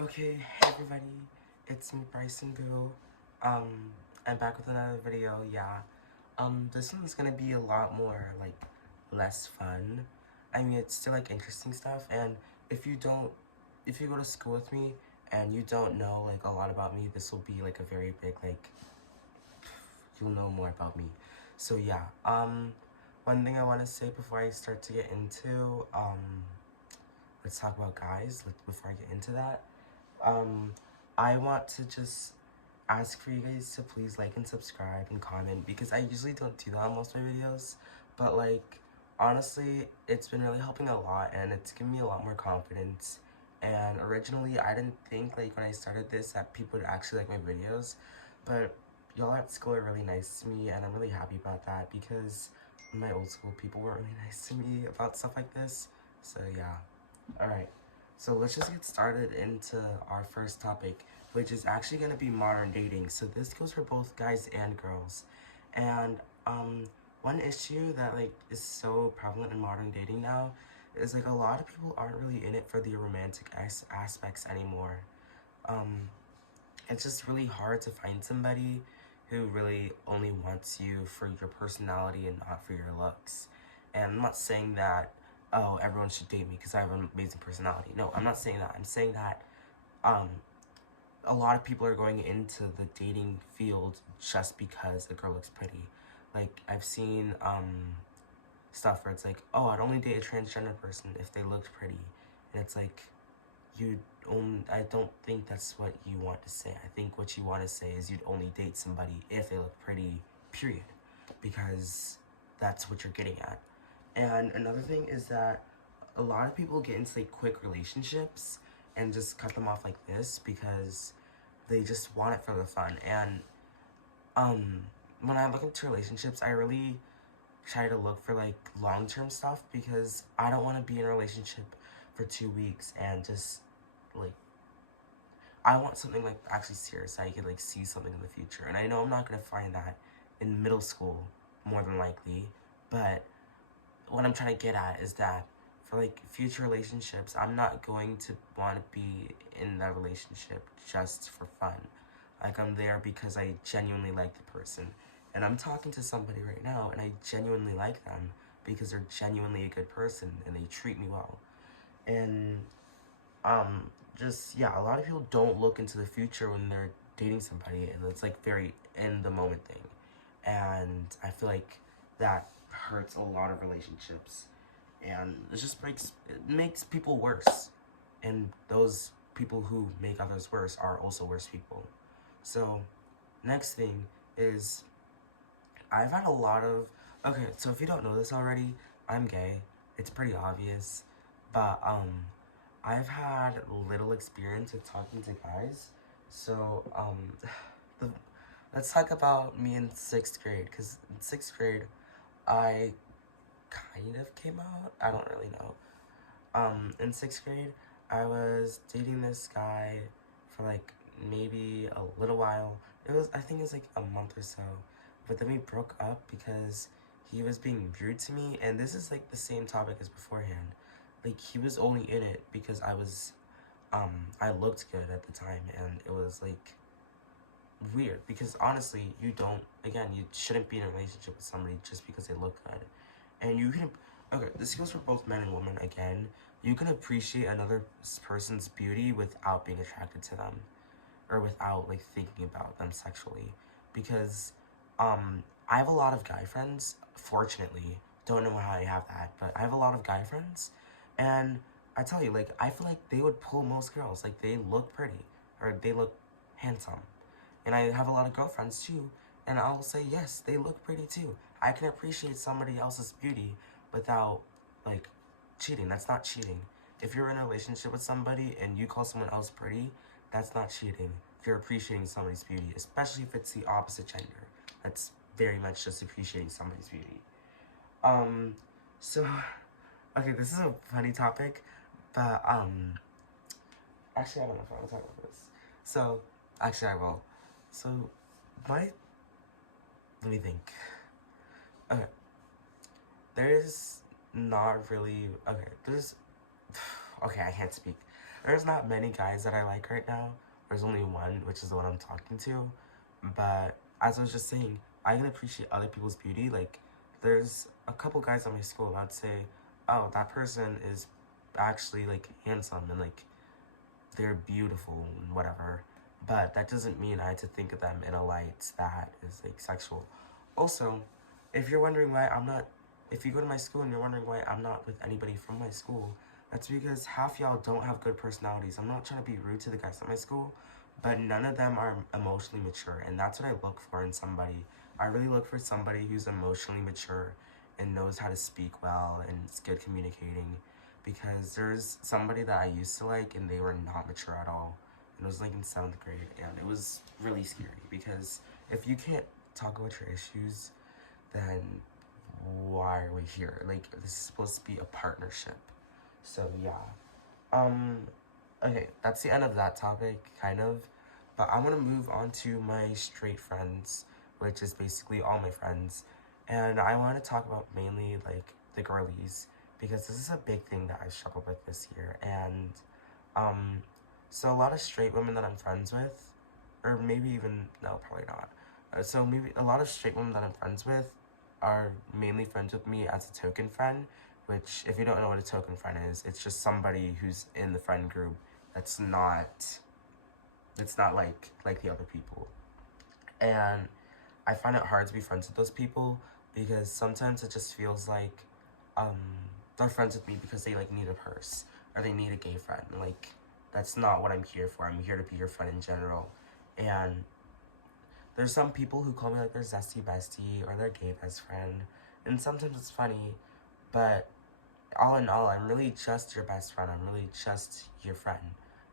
Okay, hey everybody, it's me, Bryson Boo. I'm back with another video, yeah. This one's gonna be a lot more, less fun. I mean, it's still, interesting stuff, and if you go to school with me, and you don't know, a lot about me, this will be, a very big, you'll know more about me. So, yeah, one thing I want to say before I start to get into, let's talk about guys, before I get into that. I want to just ask for you guys to please like and subscribe and comment, because I usually don't do that on most of my videos, but honestly, it's been really helping a lot, and it's given me a lot more confidence. And originally I didn't think, when I started this, that people would actually like my videos, but y'all at school are really nice to me, and I'm really happy about that, because in my old school, people weren't really nice to me about stuff like this. So yeah. Alright, so let's just get started into our first topic, which is actually going to be modern dating. So this goes for both guys and girls. And one issue that is so prevalent in modern dating now is a lot of people aren't really in it for the romantic aspects anymore. Um, it's just really hard to find somebody who really only wants you for your personality and not for your looks. And I'm not saying that, oh, everyone should date me because I have an amazing personality. No, I'm not saying that. I'm saying that um, a lot of people are going into the dating field just because a girl looks pretty. I've seen stuff where it's oh, I'd only date a transgender person if they looked pretty. And it's I don't think that's what you want to say. I think what you want to say is you'd only date somebody if they look pretty, period. Because that's what you're getting at. And another thing is that a lot of people get into quick relationships and just cut them off like this because they just want it for the fun. And when I look into relationships, I really try to look for long-term stuff, because I don't want to be in a relationship for 2 weeks and just I want something actually serious. I could see something in the future, and I know I'm not gonna find that in middle school, more than likely. But what I'm trying to get at is that for future relationships, I'm not going to want to be in that relationship just for fun. I'm there because I genuinely like the person, and I'm talking to somebody right now, and I genuinely like them because they're genuinely a good person and they treat me well. And just, yeah, a lot of people don't look into the future when they're dating somebody, and it's very in the moment thing, and I feel that hurts a lot of relationships, and it makes people worse, and those people who make others worse are also worse people. So next thing is, I've had a lot of, okay, so if you don't know this already, I'm gay. It's pretty obvious, but I've had little experience with talking to guys. So the, let's talk about me in 6th grade, because in 6th grade I kind of came out. I don't really know. In 6th grade, I was dating this guy for maybe a little while. I think it was a month or so. But then we broke up because he was being rude to me, and this is the same topic as beforehand. He was only in it because I looked good at the time, and it was weird, because honestly, you shouldn't be in a relationship with somebody just because they look good. And you can, okay, this goes for both men and women again, you can appreciate another person's beauty without being attracted to them, or without thinking about them sexually, because I have a lot of guy friends, fortunately. Don't know how I have that, but I have a lot of guy friends, and I tell you, I feel they would pull most girls. They look pretty, or they look handsome. And I have a lot of girlfriends too, and I'll say, yes, they look pretty too. I can appreciate somebody else's beauty without, cheating. That's not cheating. If you're in a relationship with somebody and you call someone else pretty, that's not cheating. If you're appreciating somebody's beauty, especially if it's the opposite gender, that's very much just appreciating somebody's beauty. So, okay, this is a funny topic, but, actually, I don't know if I want to talk about this. So, actually, I will. So, let me think. Okay, there's not really, okay, okay, I can't speak. there's not many guys that I like right now. There's only one, which is the one I'm talking to. But as I was just saying, I can appreciate other people's beauty. Like, there's a couple guys at my school that'd say, oh, that person is actually like handsome and like they're beautiful and whatever. But that doesn't mean I had to think of them in a light that is like sexual. Also, if you're wondering why I'm not, if you go to my school and you're wondering why I'm not with anybody from my school, that's because half y'all don't have good personalities. I'm not trying to be rude to the guys at my school, but none of them are emotionally mature, and that's what I look for in somebody. I really look for somebody who's emotionally mature and knows how to speak well and is good communicating, because there's somebody that I used to like and they were not mature at all. And it was like in 7th grade, and it was really scary because if you can't talk about your issues, then why are we here? Like, this is supposed to be a partnership. So yeah. Okay, that's the end of that topic, kind of. But I'm gonna move on to my straight friends, which is basically all my friends. And I want to talk about mainly like the girlies, because this is a big thing that I struggled with this year. And um, so a lot of straight women that I'm friends with, or maybe even, no, probably not. So maybe a lot of straight women that I'm friends with are mainly friends with me as a token friend, which, if you don't know what a token friend is, it's just somebody who's in the friend group that's not, it's not like the other people. And I find it hard to be friends with those people because sometimes it just feels like um, they're friends with me because they like need a purse or they need a gay friend. Like, that's not what I'm here for. I'm here to be your friend in general. And there's some people who call me like their zesty bestie or their gay best friend, and sometimes it's funny, but all in all, I'm really just your best friend. I'm really just your friend.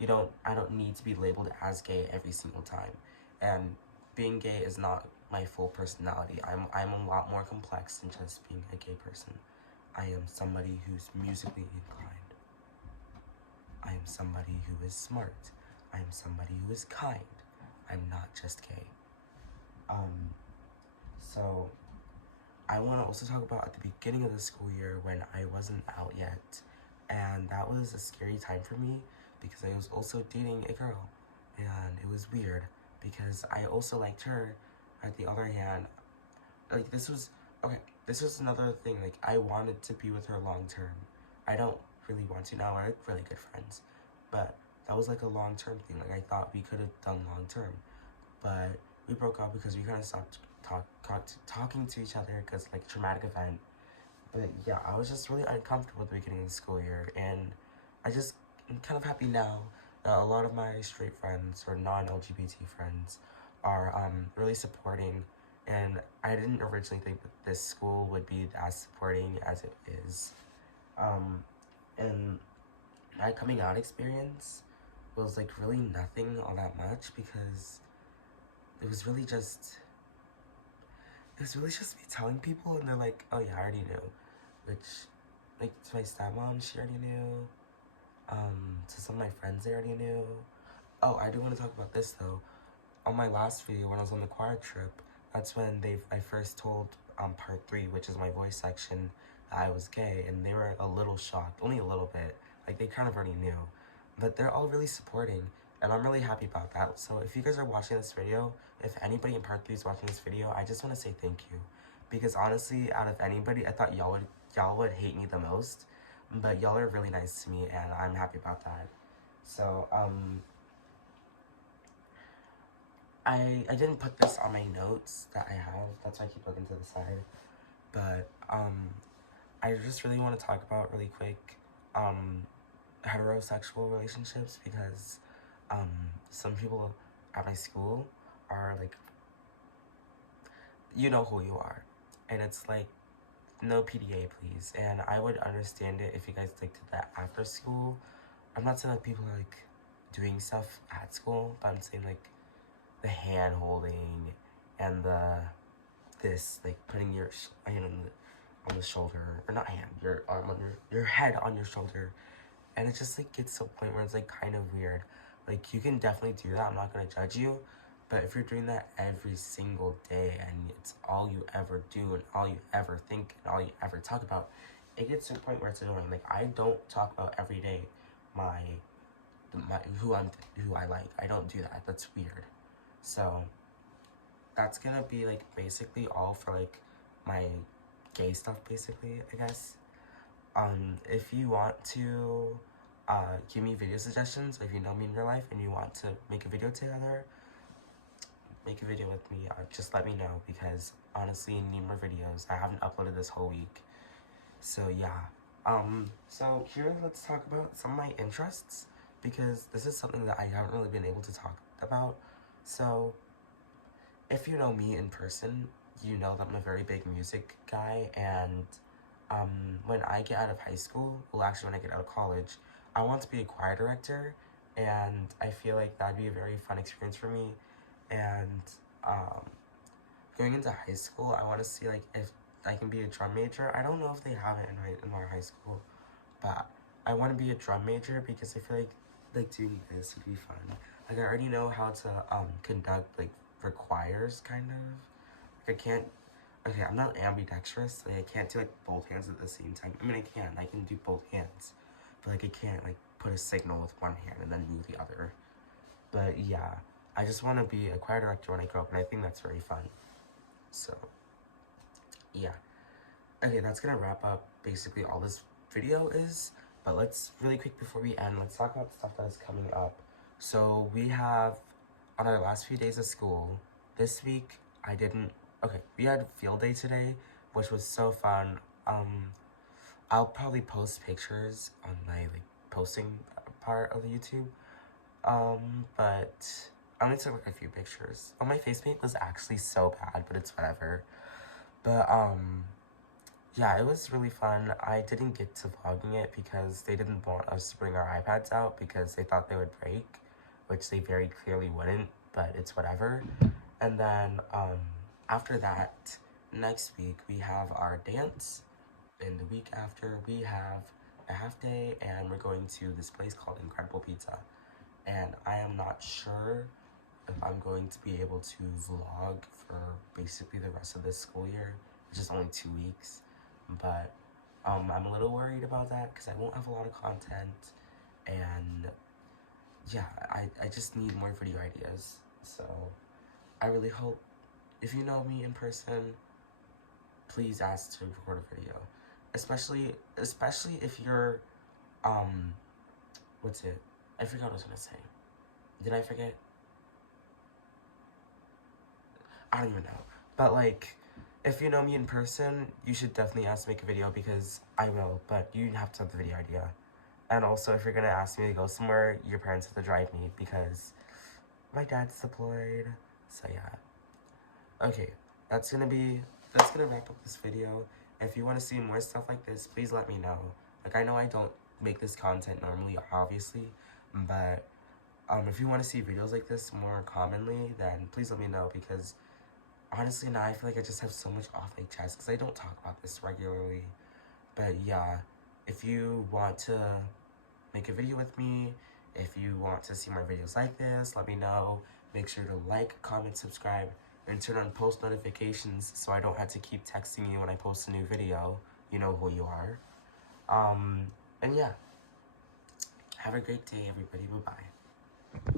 I don't need to be labeled as gay every single time. And being gay is not my full personality. I'm a lot more complex than just being a gay person. I am somebody who's musically inclined. I am somebody who is smart. I am somebody who is kind. I'm not just gay. So I want to also talk about at the beginning of the school year when I wasn't out yet, and that was a scary time for me because I was also dating a girl, and it was weird because I also liked her. At the other hand, like, this was okay. This was another thing. Like, I wanted to be with her long term. I don't really want to now. We're like really good friends, but that was like a long term thing. Like, I thought we could have done long term, but we broke up because we kind of stopped talking to each other because like traumatic event. But yeah, I was just really uncomfortable at the beginning of the school year, and I'm kind of happy now that a lot of my straight friends or non-LGBT friends are really supporting, and I didn't originally think that this school would be as supporting as it is. And my coming out experience was like really nothing all that much because it was really just me telling people, and they're like, oh yeah, I already knew. Which, like, to my stepmom, she already knew. To some of my friends, they already knew. Oh, I do want to talk about this though. On my last video, when I was on the choir trip, that's when I first told part 3, which is my voice section, that I was gay, and they were a little shocked, only a little bit. Like, they kind of already knew, but they're all really supporting, and I'm really happy about that. So if you guys are watching this video, if anybody in part 3 is watching this video, I just want to say thank you, because honestly, out of anybody, I thought y'all would hate me the most, but y'all are really nice to me, and I'm happy about that. So I didn't put this on my notes that I have. That's why I keep looking to the side. But I just really want to talk about really quick heterosexual relationships, because some people at my school are like, you know who you are, and it's like, no PDA please. And I would understand it if you guys like did that after school. I'm not saying like people are like doing stuff at school, but I'm saying like the hand holding and this like putting your hand on the shoulder, or not hand, your arm on your head on your shoulder, and it just like gets to a point where it's like kind of weird. Like, you can definitely do that, I'm not gonna judge you, but if you're doing that every single day and it's all you ever do and all you ever think and all you ever talk about, it gets to a point where it's annoying. Like, I don't talk about every day my who I like. I don't do that. That's weird. So that's gonna be like basically all for like my gay stuff, basically, I guess. If you want to give me video suggestions, if you know me in real life and you want to make a video together, make a video with me. Just let me know, because honestly, I need more videos. I haven't uploaded this whole week. So yeah. So here, let's talk about some of my interests, because this is something that I haven't really been able to talk about. So if you know me in person, you know that I'm a very big music guy, and when I get out of high school, well, actually, when I get out of college, I want to be a choir director, and I feel like that'd be a very fun experience for me. And um, going into high school, I want to see like if I can be a drum major. I don't know if they have it in our high school, but I want to be a drum major because I feel like doing this would be fun. Like I already know how to conduct like for choirs, kind of. Like I can't. Okay, I'm not ambidextrous. Like I can't do like both hands at the same time. I mean, I can. I can do both hands, but like I can't like put a signal with one hand and then move the other. But yeah, I just want to be a choir director when I grow up, and I think that's very fun. So yeah. Okay, that's gonna wrap up basically all this video is. But let's really quick before we end, let's talk about stuff that is coming up. So we have on our last few days of school. This week I didn't. Okay, we had field day today, which was so fun. I'll probably post pictures on my like posting part of the YouTube. But I only took like a few pictures. Oh, my face paint was actually so bad, but it's whatever. But yeah, it was really fun. I didn't get to vlogging it because they didn't want us to bring our iPads out because they thought they would break, which they very clearly wouldn't, but it's whatever. And then after that, next week we have our dance, and the week after we have a half day, and we're going to this place called Incredible Pizza. And I am not sure if I'm going to be able to vlog for basically the rest of this school year, which is only 2 weeks. But I'm a little worried about that because I won't have a lot of content, and yeah, I just need more video ideas. So I really hope, if you know me in person, please ask to record a video, especially if you're what's it? I forgot what I was gonna say. Did I forget? I don't even know. But like, if you know me in person, you should definitely ask to make a video, because I will, but you have to have the video idea. And also, if you're gonna ask me to go somewhere, your parents have to drive me, because my dad's deployed. So yeah. Okay, that's gonna wrap up this video. If you want to see more stuff like this, please let me know. Like, I know I don't make this content normally, obviously, but if you want to see videos like this more commonly, then please let me know, because honestly now I feel like I just have so much off my chest because I don't talk about this regularly. But yeah, if you want to make a video with me, if you want to see more videos like this, let me know. Make sure to like, comment, subscribe, and turn on post notifications so I don't have to keep texting you when I post a new video. You know who you are. And yeah, have a great day, everybody. Bye-bye.